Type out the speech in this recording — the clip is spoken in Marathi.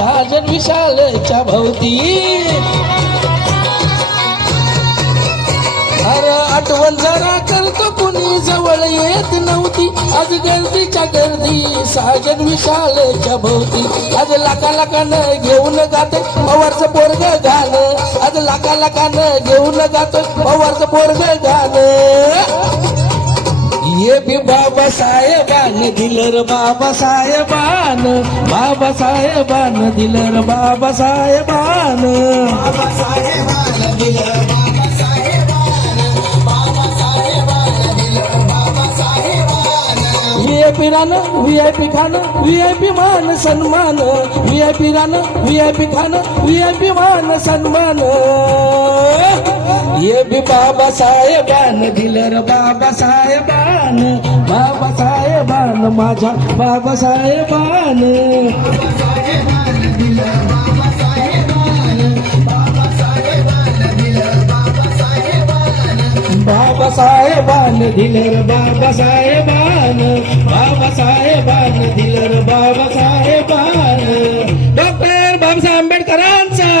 साजन विशालच्या भोवती. अरे आठवण जरा करतो कुणी जवळ येत नव्हती. आज गर्दीच्या गर्दी साजन विशालच्या भोवती. आज लाका लाकानं घेऊन जाते पवारचं पोरग गाणं. आज लाका लाकानं घेऊन जातो पवारचं पोरग गाणं. ये भी बाबासाहेबान दिलं र बाबासाहेबान. बाबासाहेबान दिलं र बाबासाहेबान. VIP रानं VIP खानं VIP मान सन्मान. VIP रानं VIP खानं VIP मान सन्मान. ये भी बाबासाहेबान दिलं र बाबासाहेबान. बाबासाहेबान माझ्या बाबासाहेबान. बाबासाहेबान दिलं बाबासाहेबान. बाबासाहेबान दिलं बाबासाहेबान. डॉक्टर बाबासाहेब आंबेडकरांचा